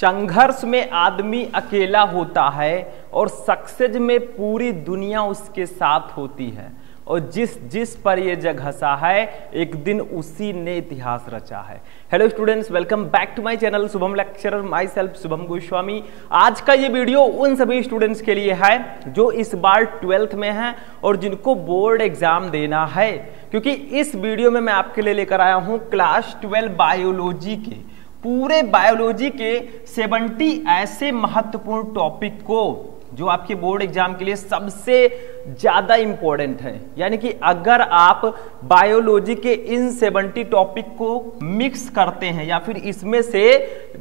संघर्ष में आदमी अकेला होता है और सक्सेस में पूरी दुनिया उसके साथ होती है, और जिस जिस पर ये जग हंसा है एक दिन उसी ने इतिहास रचा है। Hello students, welcome back to my channel Shubham lecturer, myself Shubham Goswami. आज का ये वीडियो उन सभी स्टूडेंट्स के लिए है जो इस बार 12th में हैं और जिनको बोर्ड एग्जाम देना है, क्योंकि इस वीडियो में मैं आपके लिए लेकर आया हूं क्लास 12 बायोलॉजी के पूरे बायोलॉजी के 70 ऐसे महत्वपूर्ण टॉपिक को जो आपके बोर्ड एग्जाम के लिए सबसे ज्यादा इंपॉर्टेंट है। यानी कि अगर आप बायोलॉजी के इन 70 टॉपिक को मिक्स करते हैं या फिर इसमें से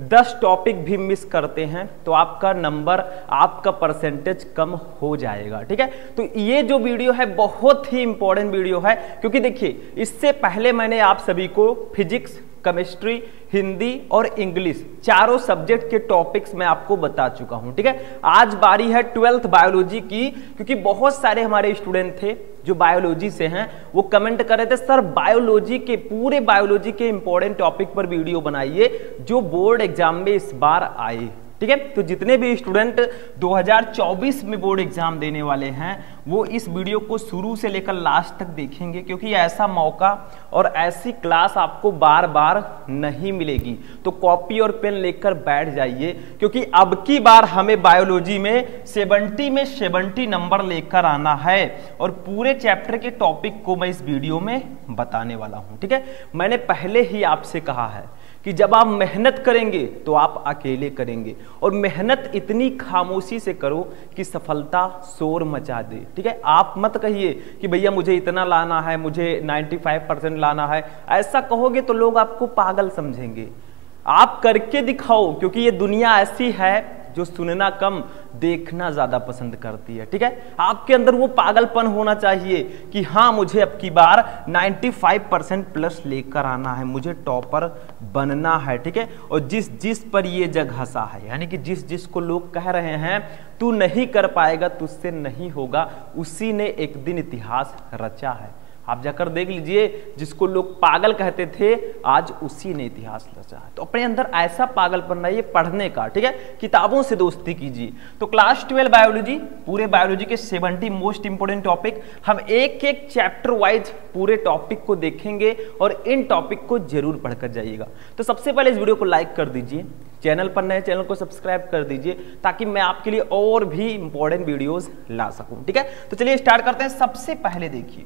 10 टॉपिक भी मिस करते हैं तो आपका नंबर, आपका परसेंटेज कम हो जाएगा। ठीक है, तो ये जो वीडियो है बहुत ही इंपॉर्टेंट वीडियो है, क्योंकि देखिए इससे पहले मैंने आप सभी को फिजिक्स, केमिस्ट्री, हिंदी और इंग्लिश चारों सब्जेक्ट के टॉपिक्स मैं आपको बता चुका हूं। ठीक है, आज बारी है 12th बायोलॉजी की, क्योंकि बहुत सारे हमारे स्टूडेंट थे जो बायोलॉजी से हैं, वो कमेंट कर रहे थे सर बायोलॉजी के पूरे बायोलॉजी के इंपॉर्टेंट टॉपिक पर वीडियो बनाइए जो बोर्ड एग्जाम में इस बार आए। ठीक है, तो जितने भी स्टूडेंट 2024 में बोर्ड एग्जाम देने वाले हैं वो इस वीडियो को शुरू से लेकर लास्ट तक देखेंगे, क्योंकि ऐसा मौका और ऐसी क्लास आपको बार बार नहीं मिलेगी। तो कॉपी और पेन लेकर बैठ जाइए, क्योंकि अब की बार हमें बायोलॉजी में 70 नंबर लेकर आना है और पूरे चैप्टर के टॉपिक को मैं इस वीडियो में बताने वाला हूं। ठीक है, मैंने पहले ही आपसे कहा है कि जब आप मेहनत करेंगे तो आप अकेले करेंगे, और मेहनत इतनी खामोशी से करो कि सफलता शोर मचा दे। ठीक है, आप मत कहिए कि भैया मुझे इतना लाना है, मुझे 95% लाना है। ऐसा कहोगे तो लोग आपको पागल समझेंगे। आप करके दिखाओ, क्योंकि ये दुनिया ऐसी है जो सुनना कम देखना ज्यादा पसंद करती है। ठीक है, आपके अंदर वो पागलपन होना चाहिए कि हाँ मुझे अब की बार 95% प्लस लेकर आना है, मुझे टॉपर बनना है। ठीक है, और जिस जिस पर ये जग हंसा है, यानी कि जिस जिस को लोग कह रहे हैं तू नहीं कर पाएगा, तुझसे नहीं होगा, उसी ने एक दिन इतिहास रचा है। आप जाकर देख लीजिए, जिसको लोग पागल कहते थे आज उसी ने इतिहास रचा है। तो अपने अंदर ऐसा पागलपन रहिए पढ़ने का। ठीक है, किताबों से दोस्ती कीजिए। तो क्लास 12 बायोलॉजी, पूरे बायोलॉजी के 70 मोस्ट इंपोर्टेंट टॉपिक, हम एक एक चैप्टर वाइज पूरे टॉपिक को देखेंगे और इन टॉपिक को जरूर पढ़कर जाइएगा। तो सबसे पहले इस वीडियो को लाइक कर दीजिए, चैनल पर नए चैनल को सब्सक्राइब कर दीजिए, ताकि मैं आपके लिए और भी इंपॉर्टेंट वीडियोस ला सकूं। ठीक है, तो चलिए स्टार्ट करते हैं। सबसे पहले देखिए,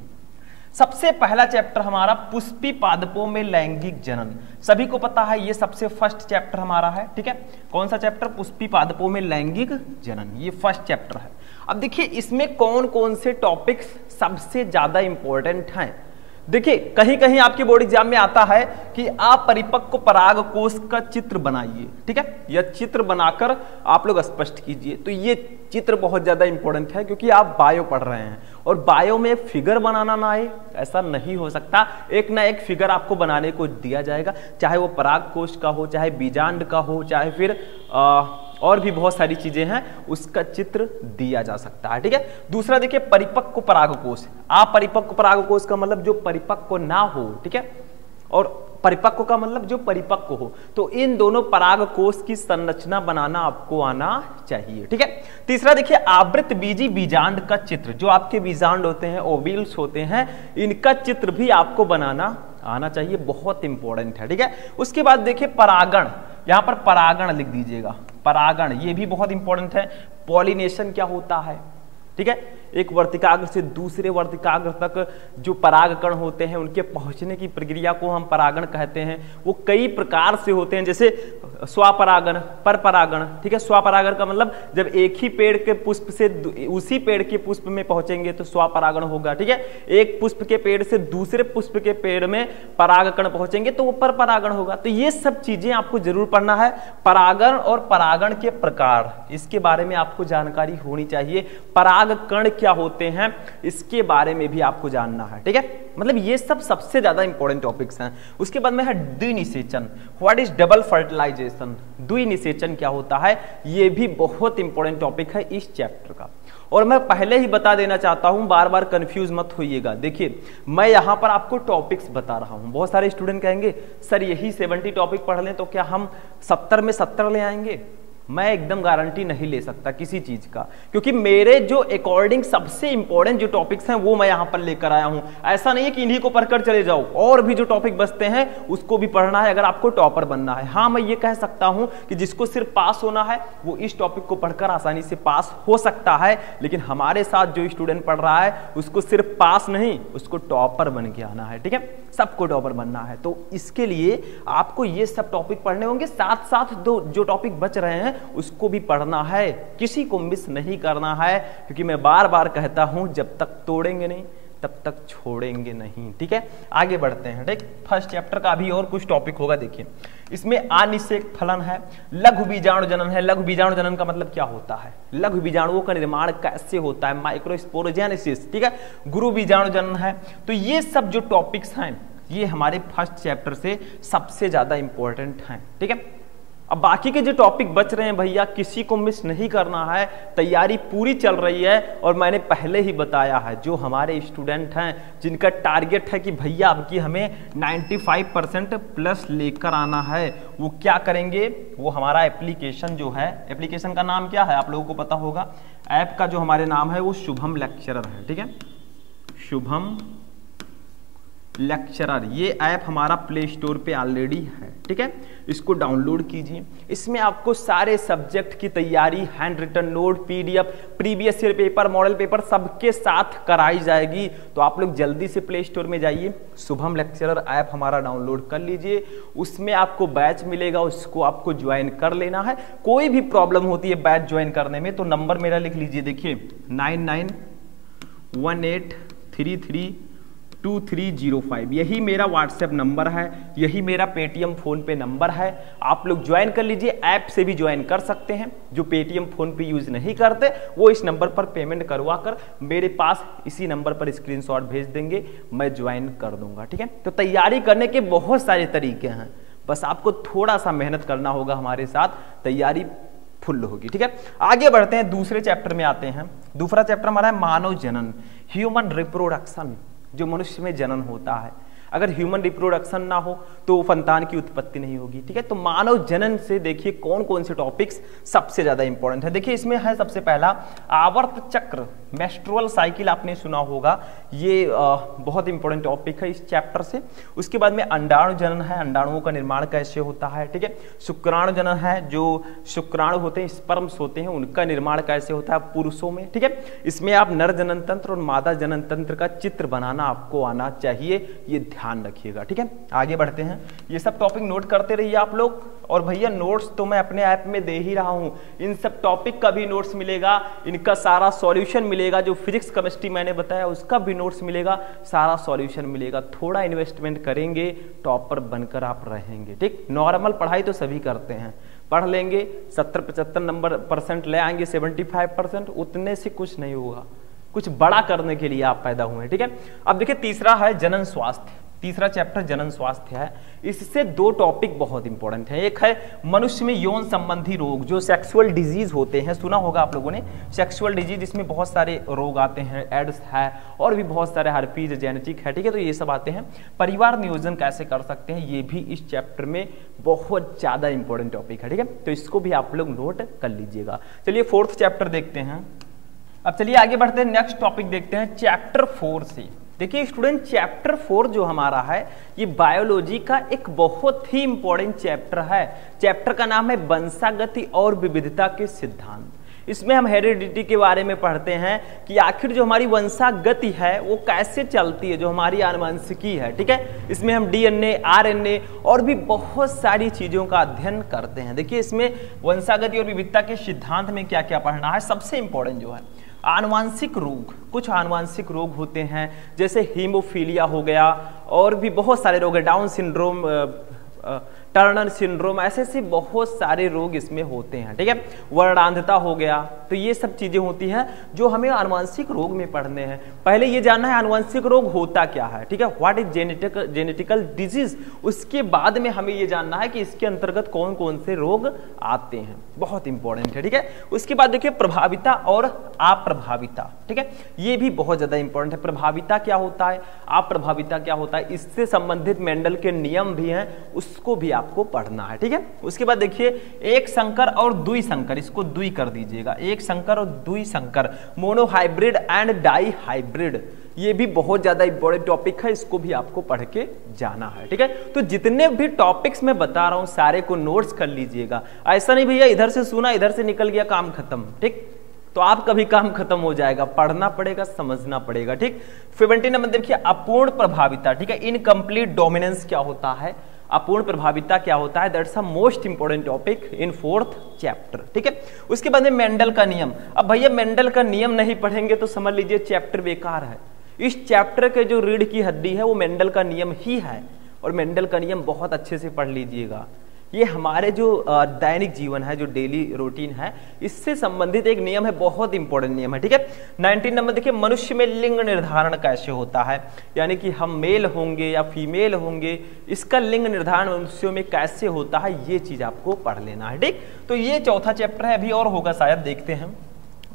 सबसे पहला चैप्टर हमारा पुष्पी पादपों में लैंगिक जनन। सभी को पता है ये सबसे फर्स्ट चैप्टर हमारा है। ठीक है, कौन सा चैप्टर? पुष्पी पादपों में लैंगिक जनन, ये फर्स्ट चैप्टर है। अब देखिए इसमें कौन कौन से टॉपिक्स सबसे ज्यादा इंपॉर्टेंट हैं। देखिए कहीं कहीं आपके बोर्ड एग्जाम में आता है कि आप परिपक्व परागकोश का चित्र बनाइए। ठीक है, यह चित्र बनाकर आप लोग स्पष्ट कीजिए। तो ये चित्र बहुत ज्यादा इंपॉर्टेंट है, क्योंकि आप बायो पढ़ रहे हैं और बायो में फिगर बनाना ना आए ऐसा नहीं हो सकता। एक ना एक फिगर आपको बनाने को दिया जाएगा, चाहे वो परागकोश का हो, चाहे बीजांड का हो, चाहे फिर और भी बहुत सारी चीजें हैं, उसका चित्र दिया जा सकता है। ठीक है, दूसरा देखिए परिपक्व परागकोश। अपरिपक्व परागकोश का मतलब जो परिपक्व ना हो। ठीक है, और परिपक्व का मतलब जो परिपक्व हो। तो इन दोनों परागकोश की संरचना बनाना आपको आना चाहिए। ठीक है, तीसरा देखिए आवृत बीजी बीजांड का चित्र। जो आपके बीजांड होते हैं, ओविल्स होते हैं, इनका चित्र भी आपको बनाना आना चाहिए, बहुत इंपॉर्टेंट है। ठीक है, उसके बाद देखिए परागण, यहां पर परागण लिख दीजिएगा। परागण ये भी बहुत इंपॉर्टेंट है। पॉलिनेशन क्या होता है? ठीक है, एक वर्तिकाग्र से दूसरे वर्तिकाग्र तक जो परागकण होते हैं उनके पहुंचने की प्रक्रिया को हम परागण कहते हैं। वो कई प्रकार से होते हैं, जैसे स्वपरागण, परपरागण। ठीक है, स्वपरागण का मतलब जब एक ही पेड़ के पुष्प से उसी पेड़ के पुष्प में पहुंचेंगे तो स्वपरागण होगा। ठीक है, एक पुष्प के पेड़ से दूसरे पुष्प के पेड़ में परागकण पहुंचेंगे तो वो परपरागण होगा। तो ये सब चीजें आपको जरूर पढ़ना है। परागण और परागण के प्रकार, इसके बारे में आपको जानकारी होनी चाहिए। परागकण क्या होते हैं इसके बारे में भी आपको जानना है, ठीक है। मतलब ये सब सबसे ज्यादा इंपॉर्टेंट टॉपिक्स हैं। उसके बाद में है द्विनिषेचन, व्हाट इज डबल फर्टिलाइजेशन, द्विनिषेचन क्या होता है, ये भी बहुत इंपॉर्टेंट टॉपिक है इस चैप्टर का। और मैं पहले ही बता देना चाहता हूं, बार बार कंफ्यूज मत होइएगा। देखिए मैं यहां पर आपको टॉपिक्स बता रहा हूं, बहुत सारे स्टूडेंट कहेंगे सर यही 70 टॉपिक पढ़ लें तो क्या हम 70 में 70 ले आएंगे। मैं एकदम गारंटी नहीं ले सकता किसी चीज का, क्योंकि मेरे जो अकॉर्डिंग सबसे इंपॉर्टेंट जो टॉपिक्स हैं वो मैं यहां पर लेकर आया हूं। ऐसा नहीं है कि इन्हीं को पढ़कर चले जाओ, और भी जो टॉपिक बचते हैं उसको भी पढ़ना है अगर आपको टॉपर बनना है। हाँ मैं ये कह सकता हूं कि जिसको सिर्फ पास होना है वो इस टॉपिक को पढ़कर आसानी से पास हो सकता है, लेकिन हमारे साथ जो स्टूडेंट पढ़ रहा है उसको सिर्फ पास नहीं, उसको टॉपर बन के आना है, ठीक है, सबको टॉपर बनना है। तो इसके लिए आपको ये सब टॉपिक पढ़ने होंगे, साथ साथ जो टॉपिक बच रहे हैं उसको भी पढ़ना है, किसी को मिस नहीं करना है, क्योंकि मैं बार बार कहता हूं जब तक तोड़ेंगे नहीं तब तक छोड़ेंगे नहीं, ठीक है। आगे बढ़ते हैं, ठीक। फर्स्ट चैप्टर का अभी और कुछ टॉपिक होगा। देखिए इसमें अनिषेक फलन है, लघु बीजाणु जनन है। लघु बीजाणु जनन का मतलब क्या होता है, लघु बीजाणुओं का निर्माण कैसे होता है, माइक्रोस्पोरोजेनेसिस, ठीक है, गुरु बीजाणु जनन है। तो ये सब जो टॉपिक्स हैं ये हमारे फर्स्ट चैप्टर से सबसे ज्यादा इंपॉर्टेंट हैं, ठीक है। अब बाकी के जो टॉपिक बच रहे हैं भैया किसी को मिस नहीं करना है, तैयारी पूरी चल रही है। और मैंने पहले ही बताया है जो हमारे स्टूडेंट हैं जिनका टारगेट है कि भैया अब की हमें 95% प्लस लेकर आना है, वो क्या करेंगे, वो हमारा एप्लीकेशन जो है, एप्लीकेशन का नाम क्या है आप लोगों को पता होगा, ऐप का जो हमारे नाम है वो शुभम लेक्चरर है, ठीक है, शुभम लेक्चरर। ये ऐप हमारा प्ले स्टोर पे ऑलरेडी है, ठीक है, इसको डाउनलोड कीजिए। इसमें आपको सारे सब्जेक्ट की तैयारी, hand written note, PDF, previous year paper, model paper सबके साथ कराई जाएगी। तो आप लोग जल्दी से प्ले स्टोर में जाइए, शुभम लेक्चरर ऐप हमारा डाउनलोड कर लीजिए। उसमें आपको बैच मिलेगा, उसको आपको ज्वाइन कर लेना है। कोई भी प्रॉब्लम होती है बैच ज्वाइन करने में तो नंबर मेरा लिख लीजिए, देखिए 9918332305, यही मेरा व्हाट्सएप नंबर है, यही मेरा पेटीएम फोन पे नंबर है। आप लोग ज्वाइन कर लीजिए, ऐप से भी ज्वाइन कर सकते हैं। जो पेटीएम फोन पे यूज नहीं करते वो इस नंबर पर पेमेंट करवा कर मेरे पास इसी नंबर पर स्क्रीनशॉट भेज देंगे, मैं ज्वाइन कर दूंगा, ठीक है। तो तैयारी करने के बहुत सारे तरीके हैं, बस आपको थोड़ा सा मेहनत करना होगा हमारे साथ, तैयारी फुल होगी, ठीक है। आगे बढ़ते हैं, दूसरे चैप्टर में आते हैं। दूसरा चैप्टर हमारा है मानव जनन, ह्यूमन रिप्रोडक्शन, जो मनुष्य में जनन होता है। अगर ह्यूमन रिप्रोडक्शन ना हो तो संतान की उत्पत्ति नहीं होगी, ठीक है। तो मानव जनन से देखिए कौन कौन से टॉपिक्स सबसे ज्यादा इंपॉर्टेंट है। देखिए इसमें है सबसे पहला आवर्त चक्र, मेस्ट्रुअल साइकिल आपने सुना होगा, ये बहुत इंपॉर्टेंट टॉपिक है इस चैप्टर से। उसके बाद में अंडाणु जनन है, अंडाणुओं का निर्माण कैसे होता है, ठीक है। शुक्राणु जनन है, जो शुक्राणु होते हैं, स्पर्म्स होते हैं, उनका निर्माण कैसे होता है पुरुषों में, ठीक है। इसमें आप नर जनन तंत्र और मादा जनन तंत्र का चित्र बनाना आपको आना चाहिए, ये ध्यान रखिएगा, ठीक है। आगे बढ़ते हैं, ये सब टॉपिक नोट करते रहिए आप लोग। और भैया नोट्स तो मैं अपने ऐप में दे ही रहा हूं, इन सब टॉपिक का भी नोट्स मिलेगा, इनका सारा सॉल्यूशन मिलेगा, जो फिजिक्स केमिस्ट्री मैंने बताया उसका भी नोट्स मिलेगा, सारा सॉल्यूशन मिलेगा। थोड़ा इन्वेस्टमेंट करेंगे, टॉपर बनकर आप रहेंगे, ठीक। नॉर्मल पढ़ाई तो सभी करते हैं, पढ़ लेंगे 70-75 नंबर % ले आएंगे, 75%, उतने से कुछ नहीं होगा, कुछ बड़ा करने के लिए आप पैदा हुए, ठीक है। अब देखिए तीसरा है जनन स्वास्थ्य, तीसरा चैप्टर जनन स्वास्थ्य है। इससे दो टॉपिक बहुत इंपॉर्टेंट है, एक है मनुष्य में यौन संबंधी रोग, जो सेक्सुअल डिजीज होते हैं, सुना होगा आप लोगों ने सेक्सुअल डिजीज, इसमें बहुत सारे रोग आते हैं, एड्स है और भी बहुत सारे, हर्पीज, जेनेटिक है, ठीक है। तो ये सब आते हैं। परिवार नियोजन कैसे कर सकते हैं, ये भी इस चैप्टर में बहुत ज्यादा इंपॉर्टेंट टॉपिक है, ठीक है। तो इसको भी आप लोग नोट कर लीजिएगा। चलिए फोर्थ चैप्टर देखते हैं। अब चलिए आगे बढ़ते हैं, नेक्स्ट टॉपिक देखते हैं चैप्टर 4 से। देखिए स्टूडेंट, चैप्टर 4 जो हमारा है ये बायोलॉजी का एक बहुत ही इंपॉर्टेंट चैप्टर है। चैप्टर का नाम है वंशागति और विविधता के सिद्धांत। इसमें हम हेरिडिटी के बारे में पढ़ते हैं कि आखिर जो हमारी वंशागति है वो कैसे चलती है, जो हमारी आनुवंशिकी है, ठीक है। इसमें हम डीएनए, आरएनए और भी बहुत सारी चीजों का अध्ययन करते हैं। देखिए इसमें वंशागति और विविधता के सिद्धांत में क्या क्या पढ़ना है, सबसे इंपॉर्टेंट जो है आनुवांशिक रोग। कुछ आनुवांशिक रोग होते हैं जैसे हीमोफीलिया हो गया, और भी बहुत सारे रोग है, डाउन सिंड्रोम, टर्नर सिंड्रोम, ऐसे ऐसे बहुत सारे रोग इसमें होते हैं, ठीक है। वर्णांधता हो गया, तो ये सब चीजें होती हैं जो हमें आनुवंशिक रोग में पढ़ने हैं। पहले ये जानना है आनुवंशिक रोग होता क्या है, ठीक है, व्हाट इज जेनेटिकल डिजीज। उसके बाद में हमें ये जानना है कि इसके अंतर्गत कौन कौन से रोग आते हैं, बहुत इंपॉर्टेंट है, ठीक है। उसके बाद देखिए प्रभाविता और अप्रभाविता, ठीक है, ये भी बहुत ज्यादा इंपॉर्टेंट है। प्रभाविता क्या होता है, अप्रभाविता क्या होता है, इससे संबंधित मेंडल के नियम भी हैं, उसको भी आपको पढ़ना है, ठीक है। उसके बाद देखिए एक संकर और द्वि संकर, इसको द्वि कर दीजिएगा, एक संकर और द्वि संकर, मोनोहाइब्रिड एंड डाई हाइब्रिड, ये भी बहुत ज्यादा इंपॉर्टेंट टॉपिक है, इसको भी आपको पढ़ के जाना है, ठीक है। तो जितने भी टॉपिक्स मैं बता रहा हूं सारे को नोट्स कर लीजिएगा, ऐसा नहीं भैया इधर से सुना इधर से निकल गया काम खत्म, ठीक, तो आपका भी काम खत्म हो जाएगा, पढ़ना पड़ेगा, समझना पड़ेगा, ठीक। 17 नंबर देखिए अपूर्ण प्रभाविता, ठीक है, इनकम्प्लीट डोमिनेंस क्या होता है, अपूर्ण प्रभाविता क्या होता है, that's a most important topic in 4th chapter, ठीक है। उसके बाद में मेंडल का नियम, अब भैया मेंडल का नियम नहीं पढ़ेंगे तो समझ लीजिए चैप्टर बेकार है। इस चैप्टर के जो रीढ़ की हड्डी है वो मेंडल का नियम ही है, और मेंडल का नियम बहुत अच्छे से पढ़ लीजिएगा। ये हमारे जो दैनिक जीवन है, जो डेली रूटीन है, इससे संबंधित एक नियम है, बहुत इंपॉर्टेंट नियम है, ठीक है। 19 नंबर देखिए मनुष्य में लिंग निर्धारण कैसे होता है, यानी कि हम मेल होंगे या फीमेल होंगे, इसका लिंग निर्धारण मनुष्यों में कैसे होता है, ये चीज आपको पढ़ लेना है, ठीक। तो ये चौथा चैप्टर है, अभी और होगा शायद, देखते हैं,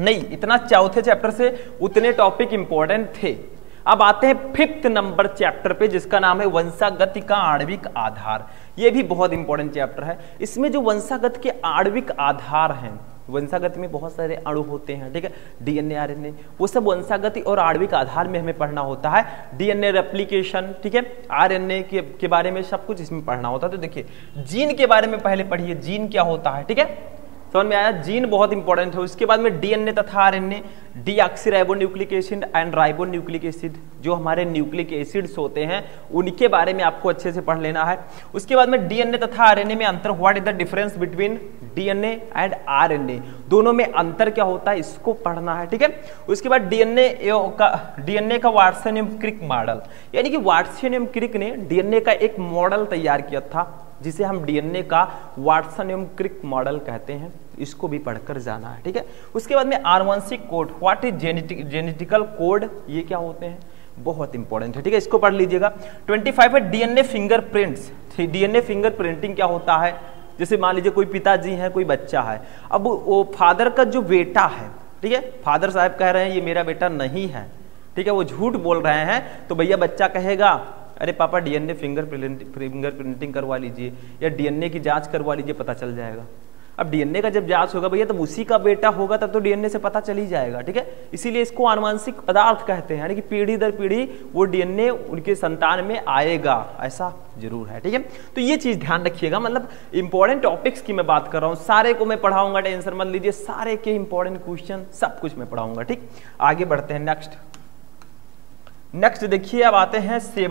नहीं इतना चौथे चैप्टर से उतने टॉपिक इंपॉर्टेंट थे। अब आते हैं 5th नंबर चैप्टर पे, जिसका नाम है वंशागति का आणविक आधार। ये भी बहुत इंपॉर्टेंट चैप्टर है। इसमें जो वंशागत के आणविक आधार हैं, वंशागति में बहुत सारे अणु होते हैं, ठीक है, डीएनए आरएनए, वो सब वंशागति और आणविक आधार में हमें पढ़ना होता है। डीएनए रेप्लिकेशन, ठीक है, आरएनए के बारे में सब कुछ इसमें पढ़ना होता है। तो देखिए जीन के बारे में पहले पढ़िए, जीन क्या होता है, ठीक है, समझ में आया, जीन बहुत इंपॉर्टेंट है। उसके बाद में डीएनए तथा RNA, deoxyribonucleic acid and ribonucleic acid, जो हमारे न्यूक्लिक एसिड्स होते हैं उनके बारे में आपको अच्छे से पढ़ लेना है। उसके बाद में डीएनए तथा आरएनए में अंतर, what is the difference between DNA and RNA, दोनों में अंतर क्या होता है, इसको पढ़ना है, ठीक है। उसके बाद डीएनए का वाटसन क्रिक मॉडल, यानी कि वाटसन क्रिक ने डीएनए का एक मॉडल तैयार किया था, जिसे हम डीएनए का वाटसन क्रिक मॉडल कहते हैं, इसको भी पढ़कर जाना है, ठीक है। उसके बाद में आनुवंशिक code, what is genetical code, ये क्या होते हैं, बहुत इंपॉर्टेंट है, ठीक है, इसको पढ़ लीजिएगा। 25 है डीएनए फिंगरप्रिंट्स, डीएनए फिंगरप्रिंटिंग क्या होता है, जैसे मान लीजिए कोई पिताजी है, कोई बच्चा है, अब वो फादर का जो बेटा है, ठीक है, फादर साहब कह रहे हैं ये मेरा बेटा नहीं है, ठीक है, वो झूठ बोल रहे हैं, तो भैया बच्चा कहेगा अरे पापा डीएनए फिंगरप्रिंटिंग करवा लीजिए या डीएनए की जांच करवा लीजिए, पता चल जाएगा। अब डीएनए का जब जांच होगा भैया तब उसी का बेटा होगा, तब तो डीएनए से पता चल ही जाएगा, ठीक है। इसीलिए इसको आनुवंशिक पदार्थ कहते हैं, यानी कि पीढ़ी दर पीढ़ी वो डीएनए उनके संतान में आएगा, ऐसा जरूर है, ठीक है। तो ये चीज ध्यान रखिएगा, मतलब इंपॉर्टेंट टॉपिक्स की मैं बात कर रहा हूँ, सारे को मैं पढ़ाऊंगा, टेंशन मत लीजिए, सारे के इंपॉर्टेंट क्वेश्चन सब कुछ मैं पढ़ाऊंगा, ठीक। आगे बढ़ते हैं नेक्स्ट देखिए, अब आते हैं 6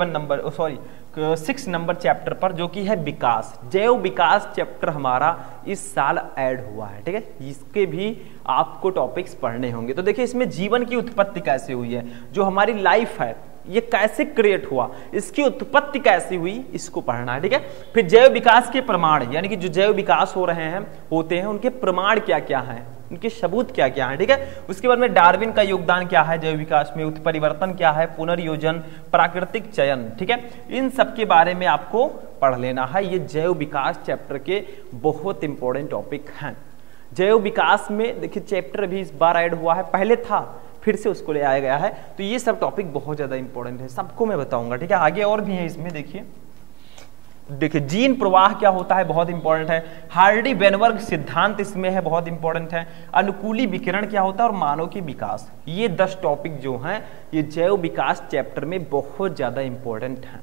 नंबर चैप्टर पर, जो कि है विकास, जैव विकास चैप्टर हमारा इस साल ऐड हुआ है, ठीक है, इसके भी आपको टॉपिक्स पढ़ने होंगे। तो देखिए इसमें जीवन की उत्पत्ति कैसे हुई है, जो हमारी लाइफ है ये कैसे क्रिएट हुआ, इसकी उत्पत्ति कैसे हुई, इसको पढ़ना है, ठीक है। फिर जैव विकास के प्रमाण, यानी कि जो जैव विकास होते हैं उनके प्रमाण क्या क्या हैं, उनके सबूत क्या क्या है, ठीक है। उसके बाद में डार्विन का योगदान क्या है जैव विकास में, उत्परिवर्तन क्या है, पुनर्योजन, प्राकृतिक चयन, ठीक है, इन सब के बारे में आपको पढ़ लेना है। ये जैव विकास चैप्टर के बहुत इंपॉर्टेंट टॉपिक हैं। जैव विकास में देखिए चैप्टर भी इस बार ऐड हुआ है, पहले था फिर से उसको ले आया गया है, तो ये सब टॉपिक बहुत ज्यादा इंपॉर्टेंट है, सबको मैं बताऊंगा, ठीक है। आगे और भी है इसमें, देखिए जीन प्रवाह क्या होता है, बहुत इंपॉर्टेंट है। हार्डी वेनबर्ग सिद्धांत इसमें है, बहुत इंपॉर्टेंट है। अनुकूली विकिरण क्या होता है और मानव की विकास, ये 10 टॉपिक जो हैं ये जैव विकास चैप्टर में बहुत ज्यादा इंपॉर्टेंट हैं।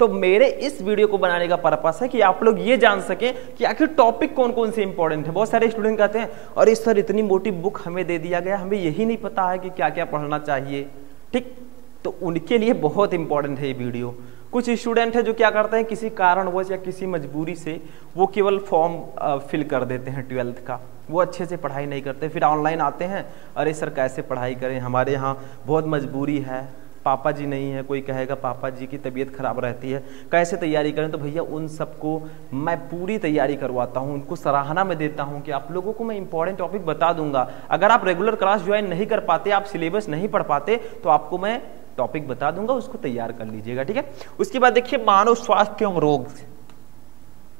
तो मेरे इस वीडियो को बनाने का पर्पस है कि आप लोग ये जान सकें कि आखिर टॉपिक कौन कौन से इंपॉर्टेंट है। बहुत सारे स्टूडेंट कहते हैं अरे सर इतनी मोटी बुक हमें दे दिया गया, हमें यही नहीं पता है कि क्या क्या पढ़ना चाहिए, ठीक, तो उनके लिए बहुत इंपॉर्टेंट है ये वीडियो। कुछ स्टूडेंट है जो क्या करते हैं, किसी कारणवश या किसी मजबूरी से वो केवल फॉर्म फिल कर देते हैं 12th का, वो अच्छे से पढ़ाई नहीं करते, फिर ऑनलाइन आते हैं, अरे सर कैसे पढ़ाई करें, हमारे यहाँ बहुत मजबूरी है, पापा जी नहीं है, कोई कहेगा पापा जी की तबीयत खराब रहती है, कैसे तैयारी करें, तो भैया उन सबको मैं पूरी तैयारी करवाता हूं, उनको सराहना में देता हूं कि आप लोगों को मैं इंपॉर्टेंट टॉपिक बता दूंगा। अगर आप रेगुलर क्लास ज्वाइन नहीं कर पाते, आप सिलेबस नहीं पढ़ पाते, तो आपको मैं टॉपिक बता दूंगा, उसको तैयार कर लीजिएगा, ठीक है। उसके बाद देखिए मानव स्वास्थ्य एवं रोग,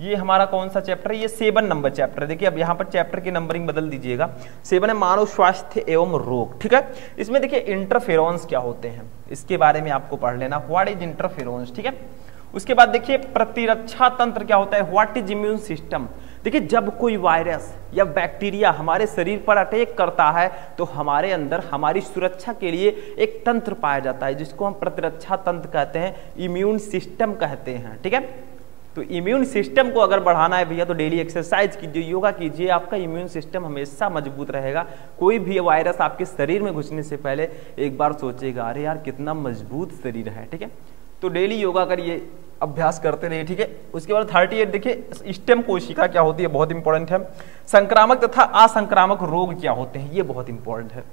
ये हमारा कौन सा चैप्टर है, ये 7 नंबर चैप्टर है। देखिए अब यहाँ पर चैप्टर की नंबरिंग बदल दीजिएगा, 7 है मानव स्वास्थ्य एवं रोग, ठीक है। इसमें देखिए इंटरफेरोन्स क्या होते हैं, इसके बारे में आपको पढ़ लेना, व्हाट इज इंटरफेरोन्स, ठीक है। उसके बाद देखिए प्रतिरक्षा तंत्र क्या होता है, व्हाट इज इम्यून सिस्टम। देखिए जब कोई वायरस या बैक्टीरिया हमारे शरीर पर अटैक करता है तो हमारे अंदर हमारी सुरक्षा के लिए एक तंत्र पाया जाता है जिसको हम प्रतिरक्षा तंत्र कहते हैं, इम्यून सिस्टम कहते हैं, ठीक है। तो इम्यून सिस्टम को अगर बढ़ाना है भैया तो डेली एक्सरसाइज कीजिए, योगा कीजिए, आपका इम्यून सिस्टम हमेशा मजबूत रहेगा। कोई भी वायरस आपके शरीर में घुसने से पहले एक बार सोचेगा अरे यार कितना मजबूत शरीर है, ठीक है। तो डेली योगा करिए, अभ्यास करते रहिए, ठीक है। उसके बाद 38 देखिए स्टेम कोशिका क्या होती है, बहुत इंपॉर्टेंट है। संक्रामक तथा असंक्रामक रोग क्या होते हैं, ये बहुत इंपॉर्टेंट है।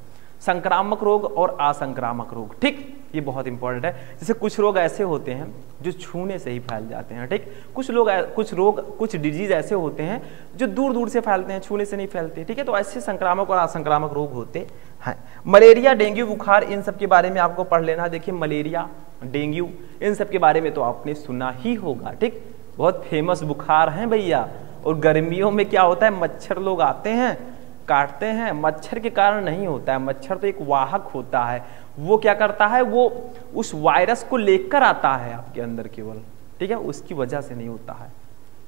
संक्रामक रोग और असंक्रामक रोग, ठीक, ये बहुत इंपॉर्टेंट है। जैसे कुछ रोग ऐसे होते हैं जो छूने से ही फैल जाते हैं, ठीक। कुछ डिजीज ऐसे होते हैं जो दूर दूर से फैलते हैं, छूने से नहीं फैलते, ठीक है। तो ऐसे संक्रामक और असंक्रामक रोग होते हैं। मलेरिया, डेंगू, बुखार, इन सब के बारे में आपको पढ़ लेना। देखिए मलेरिया, डेंगू, इन सब के बारे में तो आपने सुना ही होगा, ठीक, बहुत फेमस बुखार है भैया। और गर्मियों में क्या होता है, मच्छर लोग आते हैं, काटते हैं, मच्छर के कारण नहीं होता है, मच्छर तो एक वाहक होता है, वो क्या करता है, वो उस वायरस को लेकर आता है आपके अंदर केवल, ठीक है, उसकी वजह से नहीं होता है।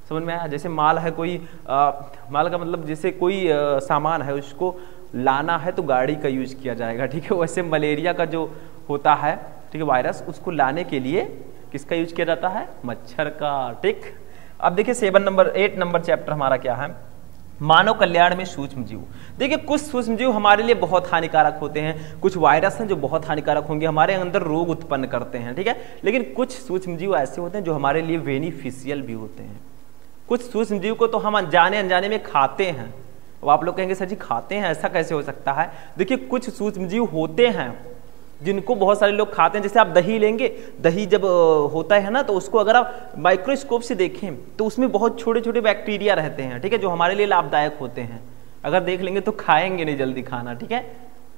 समझ में आया। जैसे माल है कोई, माल का मतलब जैसे कोई सामान है उसको लाना है तो गाड़ी का यूज किया जाएगा, ठीक है। वैसे मलेरिया का जो होता है, ठीक है, वायरस, उसको लाने के लिए किसका यूज किया जाता है, मच्छर का, ठीक। अब देखिए 8 नंबर चैप्टर हमारा क्या है, मानव कल्याण में सूक्ष्म जीव। देखिए कुछ सूक्ष्म जीव हमारे लिए बहुत हानिकारक होते हैं, कुछ वायरस हैं जो बहुत हानिकारक होंगे, हमारे अंदर रोग उत्पन्न करते हैं, ठीक है। लेकिन कुछ सूक्ष्म जीव ऐसे होते हैं जो हमारे लिए बेनिफिशियल भी होते हैं। कुछ सूक्ष्म जीव को तो हम अनजाने अनजाने में खाते हैं। अब आप लोग कहेंगे सर जी खाते हैं, ऐसा कैसे हो सकता है। देखिए कुछ सूक्ष्म जीव होते हैं जिनको बहुत सारे लोग खाते हैं। जैसे आप दही लेंगे, दही जब होता है ना, तो उसको अगर आप माइक्रोस्कोप से देखें तो उसमें बहुत छोटे छोटे बैक्टीरिया रहते हैं, ठीक है, जो हमारे लिए लाभदायक होते हैं। अगर देख लेंगे तो खाएंगे नहीं जल्दी खाना, ठीक है,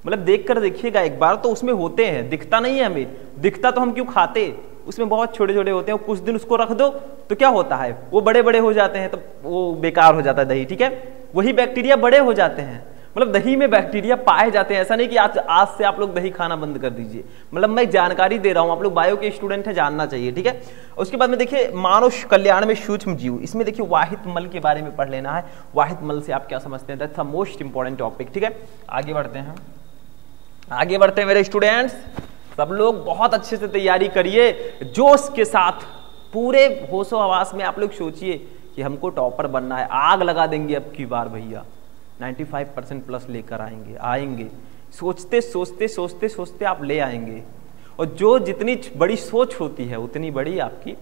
मतलब देख कर देखिएगा एक बार, तो उसमें होते हैं, दिखता नहीं है हमें, दिखता तो हम क्यों खाते, उसमें बहुत छोटे छोटे होते हैं। कुछ दिन उसको रख दो तो क्या होता है, वो बड़े बड़े हो जाते हैं, तो वो बेकार हो जाता है दही, ठीक है। वही बैक्टीरिया बड़े हो जाते हैं, मतलब दही में बैक्टीरिया पाए जाते हैं। ऐसा नहीं कि आज से आप लोग दही खाना बंद कर दीजिए, मतलब मैं जानकारी दे रहा हूं, आप लोग बायो के स्टूडेंट हैं, जानना चाहिए, ठीक है। उसके बाद में देखिए मानव कल्याण में सूक्ष्म जीव, इसमें देखिए वाहित मल के बारे में पढ़ लेना है। वाहित मल से आप क्या समझते हैं, that's the most important topic, ठीक है। आगे बढ़ते हैं मेरे स्टूडेंट्स, सब लोग बहुत अच्छे से तैयारी करिए, जोश के साथ, पूरे होशो हवास में आप लोग सोचिए कि हमको टॉपर बनना है, आग लगा देंगे अब की बार भैया, 95% प्लस लेकर आएंगे। सोचते आप ले आएंगे, और जो जितनी बड़ी सोच होती है उतनी बड़ी आपकी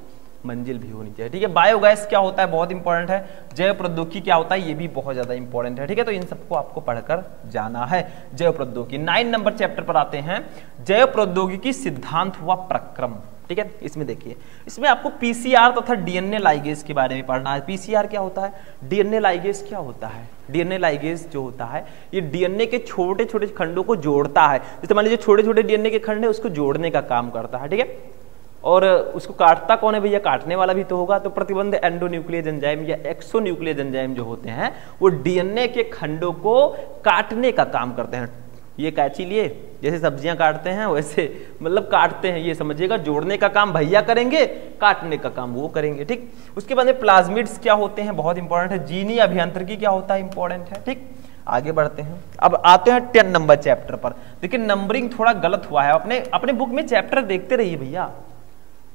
मंजिल भी होनी चाहिए, ठीक है। बायोगैस क्या होता है, बहुत इंपॉर्टेंट है। जैव प्रौद्योगिकी क्या होता है, ये भी बहुत ज्यादा इंपॉर्टेंट है, ठीक है। तो इन सबको आपको पढ़कर जाना है। जैव प्रौद्योगिकी 9 नंबर चैप्टर पर आते हैं, जैव प्रौद्योगिकी सिद्धांत व प्रक्रम, ठीक है। इसमें देखिए, इसमें आपको पीसीआर तथा डीएनए लाइगेज के बारे में पढ़ना है। पीसीआर क्या होता है, डीएनए लाइगेज क्या होता है। डीएनए लाइगेज जो होता है, ये डीएनए के छोटे छोटे खंडों को जोड़ता है। जैसे मान लीजिए छोटे छोटे डीएनए के खंड है, उसको जोड़ने का काम करता है, ठीक है। और उसको काटता कौन है भैया, काटने वाला भी तो होगा। तो प्रतिबंध एंडोन्यूक्लियस एंजाइम या एक्सोन्यूक्लियस एंजाइम जो होते हैं, वो डीएनए के खंडों को काटने का काम करते हैं। ये कैंची लिए जैसे सब्जियां काटते हैं वैसे मतलब काटते हैं, ये समझिएगा। जोड़ने का काम भैया करेंगे, काटने का काम वो करेंगे, ठीक। उसके बाद में प्लाज्मिड्स क्या होते हैं, बहुत इंपॉर्टेंट है। जीनी अभियांत्रिकी क्या होता है, इंपॉर्टेंट है, ठीक। आगे बढ़ते हैं, अब आते हैं 10 नंबर चैप्टर पर। देखिए नंबरिंग थोड़ा गलत हुआ है, अपने बुक में चैप्टर देखते रहिए भैया,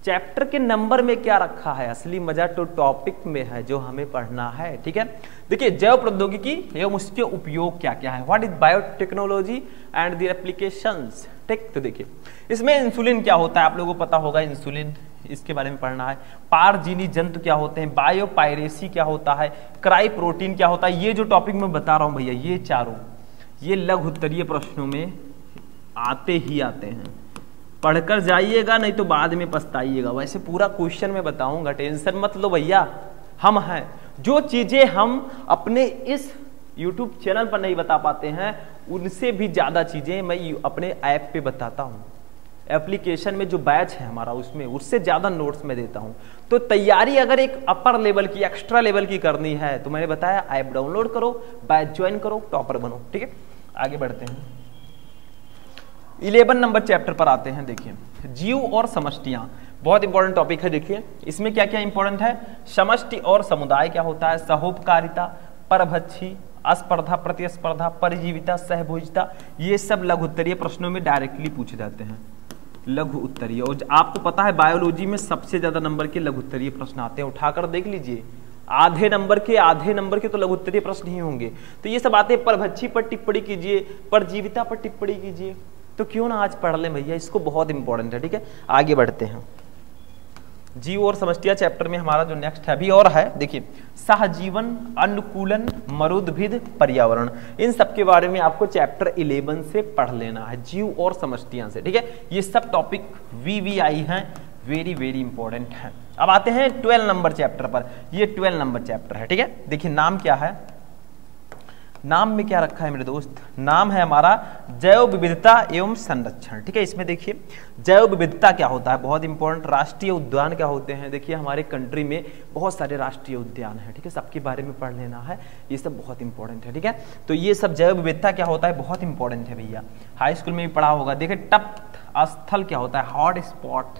चैप्टर के नंबर में क्या रखा है, असली मजा तो टॉपिक में है जो हमें पढ़ना है, ठीक है। देखिए जैव प्रौद्योगिकी एवं उसके उपयोग क्या क्या है, what is biotechnology and the applications, ठीक। तो देखिए इसमें इंसुलिन क्या होता है, आप लोगों को पता होगा इंसुलिन, इसके बारे में पढ़ना है। पारजीनी जंतु क्या होते हैं, बायोपायरेसी क्या होता है, क्राई प्रोटीन क्या होता है। ये जो टॉपिक मैं बता रहा हूं भैया, ये चारों ये लघु उत्तरीय प्रश्नों में आते ही आते हैं, पढ़कर जाइएगा, नहीं तो बाद में पछताइएगा। वैसे पूरा क्वेश्चन मैं बताऊंगा, टेंशन मत लो भैया। हम हैं, जो चीजें हम अपने इस YouTube चैनल पर नहीं बता पाते हैं, उनसे भी ज्यादा चीजें मैं अपने ऐप पे बताता हूँ। एप्लीकेशन में जो बैच है हमारा, उसमें उससे ज्यादा नोट्स मैं देता हूं। तो तैयारी अगर एक अपर लेवल की, एक्स्ट्रा लेवल की करनी है तो मैंने बताया ऐप डाउनलोड करो, बैच ज्वाइन करो, टॉपर बनो। ठीक है, आगे बढ़ते हैं। 11 नंबर चैप्टर पर आते हैं। देखिए, जीव और समष्टियां, बहुत इंपॉर्टेंट टॉपिक है। देखिए इसमें क्या क्या इंपॉर्टेंट है। समष्टि और समुदाय क्या होता है, सहोपकारिता, परभक्षी, अस्पर्धा, प्रतिस्पर्धा, परिजीविता, सहभोजिता, ये सब लघु उत्तरीय प्रश्नों में डायरेक्टली पूछे जाते हैं। लघु उत्तरीय, और आपको पता है बायोलॉजी में सबसे ज्यादा नंबर के लघु उत्तरीय प्रश्न आते हैं, उठाकर देख लीजिए। आधे नंबर के तो लघु उत्तरीय प्रश्न ही होंगे। तो ये सब आते हैं। परभक्षी पर टिप्पणी कीजिए, परजीविता पर टिप्पणी कीजिए। तो क्यों ना आज पढ़ लें भैया, इसको बहुत इंपॉर्टेंट है। ठीक है, आगे बढ़ते हैं। जीव और समष्टियां चैप्टर में हमारा जो नेक्स्ट है अभी और है। देखिए, सहजीवन, अनुकूलन, मरुद्भिद, पर्यावरण, इन सब के बारे में आपको चैप्टर 11 से पढ़ लेना है, जीव और समष्टियां से। ठीक है, ये सब टॉपिक VVI हैं, वेरी वेरी इंपॉर्टेंट है। अब आते हैं 12 नंबर चैप्टर पर। ये 12 नंबर चैप्टर है। ठीक है, देखिए नाम क्या है, नाम में क्या रखा है मेरे दोस्त, नाम है हमारा जैव विविधता एवं संरक्षण। ठीक है, इसमें देखिए जैव विविधता क्या होता है, बहुत इंपॉर्टेंट। राष्ट्रीय उद्यान क्या होते हैं, देखिए हमारे कंट्री में बहुत सारे राष्ट्रीय उद्यान हैं। ठीक है, सबके बारे में पढ़ लेना है, ये सब बहुत इंपॉर्टेंट है। ठीक है, तो ये सब जैव विविधता क्या होता है, बहुत इंपॉर्टेंट है भैया, हाई स्कूल में भी पढ़ा होगा। देखिए तप स्थल क्या होता है, हॉट स्पॉट।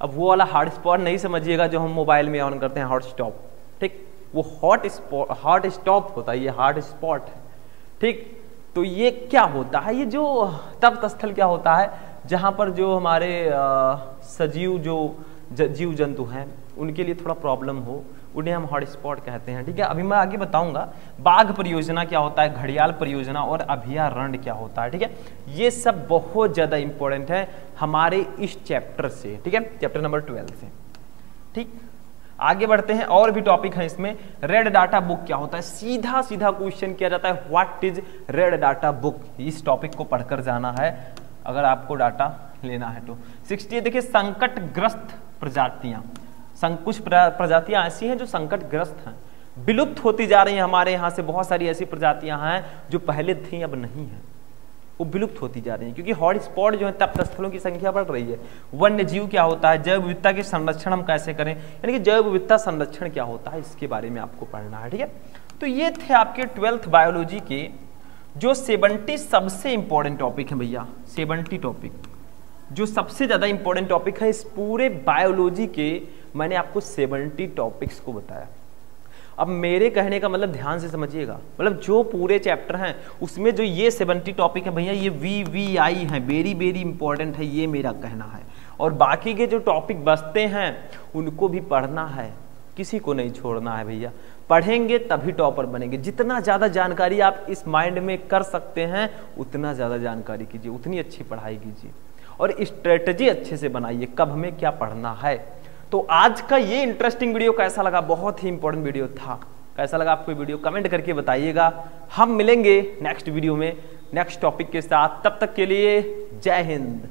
अब वो वाला हॉट स्पॉट नहीं समझिएगा जो हम मोबाइल में ऑन करते हैं, हॉट स्टॉप। ठीक, वो हॉट स्टॉप होता है, ये हॉट स्पॉट है। ठीक, तो ये क्या होता है, ये जो तप स्थल क्या होता है, जहां पर जो हमारे सजीव जो जीव जंतु हैं उनके लिए थोड़ा प्रॉब्लम हो, उन्हें हम हॉट स्पॉट कहते हैं। ठीक है, अभी मैं आगे बताऊंगा। बाघ परियोजना क्या होता है, घड़ियाल परियोजना और अभयारण्य क्या होता है। ठीक है, ये सब बहुत ज्यादा इंपॉर्टेंट है हमारे इस चैप्टर से। ठीक है, चैप्टर नंबर 12 से। ठीक, आगे बढ़ते हैं, और भी टॉपिक है इसमें। रेड डाटा बुक क्या होता है, सीधा सीधा क्वेश्चन किया जाता है, what is red data book. इस टॉपिक को पढ़कर जाना है अगर आपको डाटा लेना है तो। 60 देखिए, संकटग्रस्त प्रजातियां, कुछ प्रजातियां ऐसी हैं जो संकटग्रस्त हैं, विलुप्त होती जा रही हैं। हमारे यहाँ से बहुत सारी ऐसी प्रजातियां हैं जो पहले थी अब नहीं है, वो विलुप्त होती जा रही है, क्योंकि हॉट स्पॉट जो है तप स्थलों की संख्या बढ़ रही है। वन्य जीव क्या होता है, जैव विविधता के संरक्षण हम कैसे करें, यानी कि जैव विविधता संरक्षण क्या होता है, इसके बारे में आपको पढ़ना है। ठीक है, तो ये थे आपके 12th बायोलॉजी के जो 70 सबसे इंपॉर्टेंट टॉपिक है भैया। 70 टॉपिक जो सबसे ज्यादा इंपॉर्टेंट टॉपिक है इस पूरे बायोलॉजी के, मैंने आपको 70 टॉपिक्स को बताया। अब मेरे कहने का मतलब ध्यान से समझिएगा, मतलब जो पूरे चैप्टर हैं उसमें जो ये 70 टॉपिक है भैया, ये VVI हैं, वेरी वेरी इंपॉर्टेंट है, ये मेरा कहना है। और बाकी के जो टॉपिक बचते हैं उनको भी पढ़ना है, किसी को नहीं छोड़ना है भैया। पढ़ेंगे तभी टॉपर बनेंगे। जितना ज़्यादा जानकारी आप इस माइंड में कर सकते हैं उतना ज़्यादा जानकारी कीजिए, उतनी अच्छी पढ़ाई कीजिए और स्ट्रेटजी अच्छे से बनाइए कब हमें क्या पढ़ना है। तो आज का ये इंटरेस्टिंग वीडियो कैसा लगा, बहुत ही इंपॉर्टेंट वीडियो था। कैसा लगा आपको वीडियो, कमेंट करके बताइएगा। हम मिलेंगे नेक्स्ट वीडियो में नेक्स्ट टॉपिक के साथ, तब तक के लिए जय हिंद।